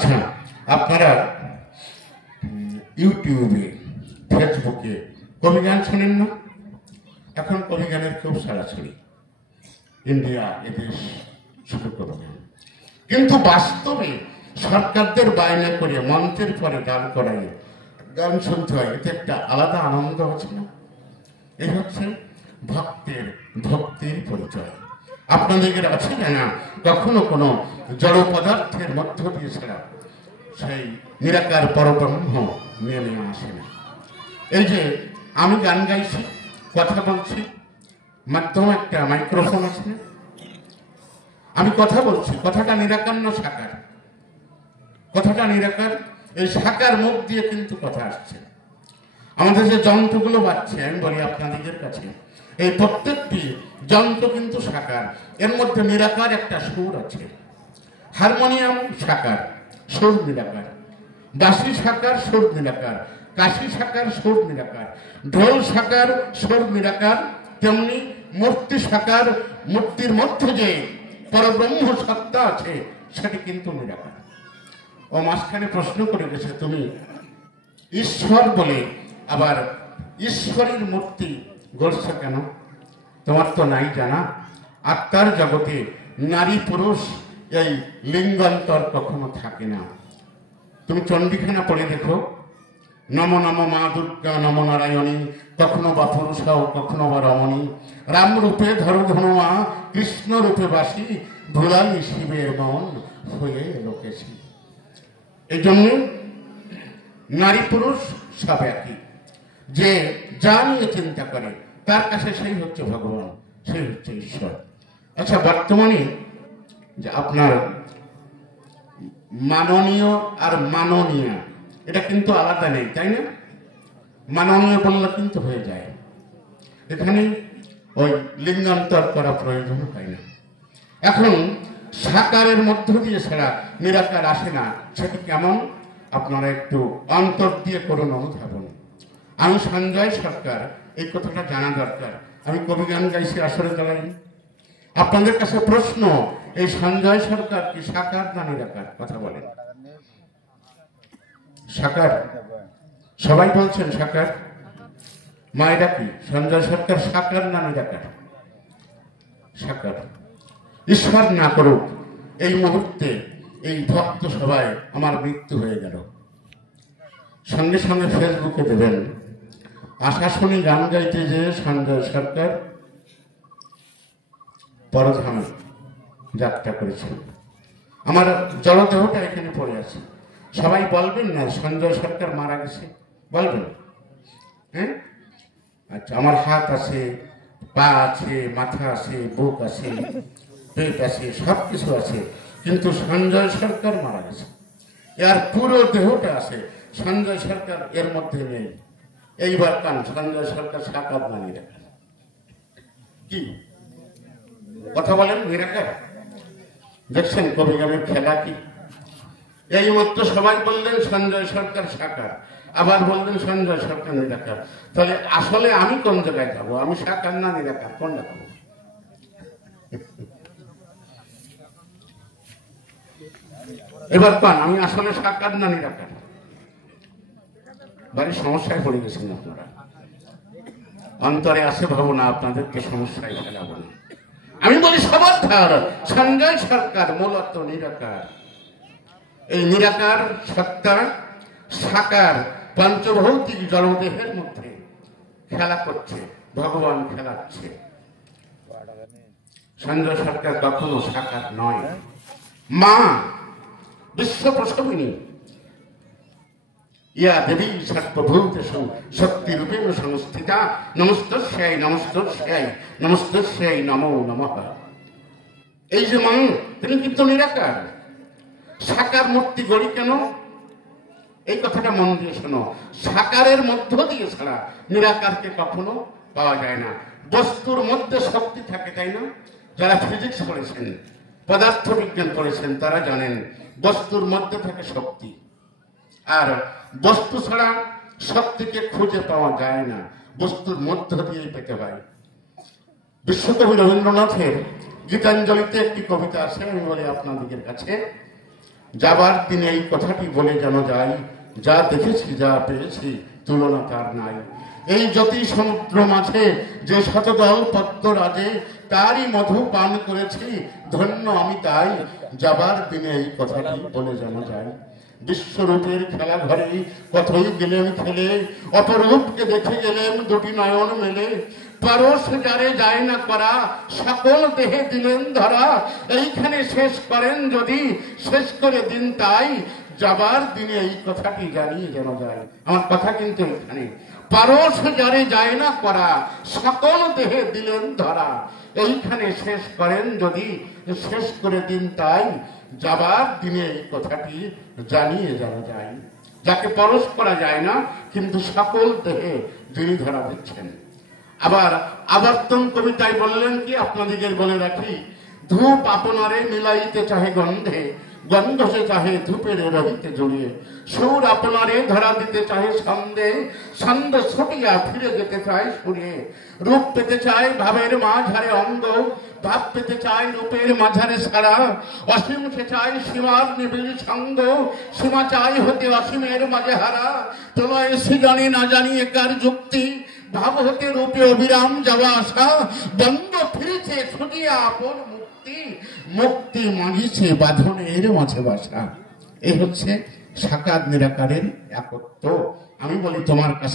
আচ্ছা, আপনারা ইউটিউবে, ফেসবুকে কবি গান শোনেন না? এখন কবি গানের খুব ছড়াছড়ি, ইন্ডিয়া এদেশ শুরু করবে। কিন্তু বাস্তবে সরকারদের বায়না করে মঞ্চের পরে গান করায় গান শুনতে হয়, এতে একটা আলাদা আনন্দ আছে না? এই হচ্ছে ভক্তির পরিচয়। আপনাদের আছে না কখনো কোনো জড় পদার্থের মধ্য দিয়ে ছাড়া সেই নিরাকার পরব্রহ্ম নেমে আসে না। এই যে আমি গান গাইছি, কথা বলছি, মাধ্যমে একটা মাইক্রোফোন আছে, আমি কথা বলছি, কথাটা নিরাকার না সাকার? কথাটা নিরাকার, এই সাকার মুখ দিয়ে কিন্তু কথা আসছে। আমাদের যে যন্ত্রগুলো বাজছে, আমি বলি আপনাদের কাছে, এই প্রত্যেকটি যন্ত্র কিন্তু সাকার, এর মধ্যে নিরাকার একটা সুর আছে। হারমোনিয়াম সাকার, সুর নিরাকার, বাঁশি সাকার, সুর নিরাকার, কাশি সাকার, সুর নিরাকার, ঢোল সাকার, সুর নিরাকার। তেমনি মূর্তি সাকার, মূর্তির মধ্যে যে পরব্রহ্ম সত্তা আছে সেটি কিন্তু নিরাকার। ও মাঝখানে প্রশ্ন করে গেছে, তুমি ঈশ্বর বলে আবার ঈশ্বরের মূর্তি গড়ছ কেন? তোমার তো নাই জানা, আত্মার জগতে নারী পুরুষ এই লিঙ্গান্তর কখনো থাকে না। তুমি চণ্ডীখানা পড়ে দেখো, নম নম মা দুর্গা নম নারায়ণী, কখনো বা পুরুষ হও কখনো বা রমণী, রাম রূপে ধরো ধনু মা, কৃষ্ণ রূপে বাসি, ভুলালি শিবের মন হয়ে লোকেছি। এই জন্য নারী পুরুষ সব একই, যে যা নিয়ে চিন্তা করে তার কাছে সেই হচ্ছে ভগবান, সেই হচ্ছে ঈশ্বর। আচ্ছা, বর্তমানে যে আপনার মাননীয় আর মাননীয় এটা কিন্তু আলাদা নেই, তাই না? মাননীয় বললে কিন্তু হয়ে যায়, এখানে ওই লিঙ্গান্তর করা প্রয়োজন হয় না। এখন সাকারের মধ্য দিয়ে ছাড়া নিরাকার আসে না, সেটি কেমন আপনারা একটু অন্তর দিয়ে করুন অনুধাবন। আমি সঞ্জয় সরকার, এই কথাটা জানা দরকার। আমি কবি গান গাইছি, আসরে চালাই। আপনাদের কাছে প্রশ্ন, এই সঞ্জয় সরকার কি সাকার না নিরাকার? কথা বলেন। সাকার, সবাই বলছেন সাকার। মায়েরা কি সঞ্জয় সরকার সাকার না নিরাকার? সাকার। ঈশ্বর না করুক এই মুহূর্তে এই ভক্ত সবাই আমার মৃত্যু হয়ে গেল, সঙ্গে সঙ্গে ফেসবুকে দেবেন, আশাশুনি গান গাইতে যে সঞ্জয় সরকার পরধামে যাত্রা করেছেন। আমার জড়দেহটা এখানে পড়ে আছে, সবাই বলবেন না সঞ্জয় সরকার মারা গেছে? বলবেন? হ্যাঁ, আচ্ছা, আমার হাত আছে, পা আছে, মাথা আছে, বুক আছে, পেট আছে, সব কিছু আছে, কিন্তু সঞ্জয় সরকার মারা গেছে। এর পুরো দেহটা আছে, সঞ্জয় সরকার এর মধ্যে নেই। এইবার কান, সঞ্জয় সরকার সাকার না নিরাকার? কি কথা বলেন? নিরাকার। দেখছেন কবি গানের খেলা কি? এই মাত্র সবাই বললেন সঞ্জয় সরকার সাকার, আবার বললেন সঞ্জয় সরকার নিরাকার। তাহলে আসলে আমি কোন জায়গায় যাবো? আমি সাকার না নিরাকার, কোনটা করবো? এবার পান, আমি আসলে সাকার না নিরাকার? বাড়ির সমস্যায় পড়ে গেছেন আপনারা, অন্তরে আছে ভাবনা, আপনাদেরকে সমস্যায় ফেলাবো না। আমি বলি সবার ধার, সঞ্জয় সরকার মূলত নিরাকার। এই নিরাকার সত্তা সাকার পঞ্চভৌতিক জড়দেহের মধ্যে খেলা করছে, ভগবান খেলাচ্ছে। সঞ্জয় সরকার কখনো সাকার নয়। মা বিশ্ব প্রসবিনী, ইয়া দেবী সর্বভূতেষু শক্তিরূপেণ সংস্থিতা, নমস্তস্যাই নমস্তস্যাই নমস্তস্যাই নমো নমঃ। এই যে মা, তিনি কিন্তু নিরাকার। সাকার মূর্তি গড়ি কেন? এই কথাটা মন দিয়ে শোনো। সাকারের মধ্য দিয়ে ছাড়া নিরাকারকে কখনো পাওয়া যায় না। বস্তুর মধ্যে শক্তি থাকে, তাই না? যারা ফিজিক্স পড়েছেন, পদার্থ বিজ্ঞান পড়েছেন, তারা জানেন বস্তুর মধ্যে থাকে শক্তি, আর বস্তু ছাড়া শক্তিকে খুঁজে পাওয়া যায় না, বস্তুর মধ্য দিয়েই পেতে হয়। বিশ্বকবি রবীন্দ্রনাথের গীতাঞ্জলিতে একটি কবিতা আছে, আমি বলি আপনাদের কাছে, যাবার দিনে এই কথাটি বলে যেন যাই, যা দেখেছি যা পেয়েছি তুলনা তার নাই। এই জ্যোতি সমুদ্র মাঝে যে শতদল পদ্ম রাজে, তারই মধু পান করেছি, ধন্য আমি তাই। যাবার দিনে এই কথাটি বলে যেন যাই। বিশ্বরূপের খেলা ঘরে কতই গেলেন খেলে, অপরূপকে দেখে গেলেন দুটি নয়ন মেলে। পারস যারে যায় না করা, সকল দেহে দিলেন ধরা। এইখানে শেষ করেন যদি, শেষ করে দিন তাই। যাবার দিনে এই কথাটি জানিয়ে যেন যায়। আমার কথা কিন্তু এখানে, পারস যারে যায় না করা, সকল দেহে দিলেন ধরা। এইখানে শেষ করেন যদি, শেষ করে দিন তাই। যাবার দিনে এই কথাটি জানিয়ে জানা যায়। যাকে পরশ করা যায় না, কিন্তু সকল দেহে যিনি ধরা দিচ্ছেন। আবার আবর্তন কবিতায় বললেন কি, আপনাদিকে বলে রাখি, ধূপ আপনারে মিলাইতে চাহে গন্ধে, গন্ধ সে চাহে ধূপের রহিতে জড়িয়ে। সুর আপনারে ধরা দিতে চাহে ছন্দে, ছন্দ ছুটিয়া ফিরে যেতে চায় সুরে। রূপ পেতে চায় ভাবের মাঝারে অঙ্গ, ভাব পেতে চায় রূপের মাঝারে সারা। অসীম সে চায় সীমার নিবিড় ছন্দ, সীমা চাই হতে অসীমের মাঝে হারা। প্রলয় সৃজনে না জানিয়ে কার যুক্তি, ভাব হতে রূপে অবিরাম যাওয়া আসা। বন্ধ ফিরেছে ছুটিয়া আপন মুক্তি, মুক্তি মাগিছে বাঁধনের মাঝে বাসা। এই হচ্ছে সাকার নিরাকারের একত্ব। আমি বলি তোমার কাছে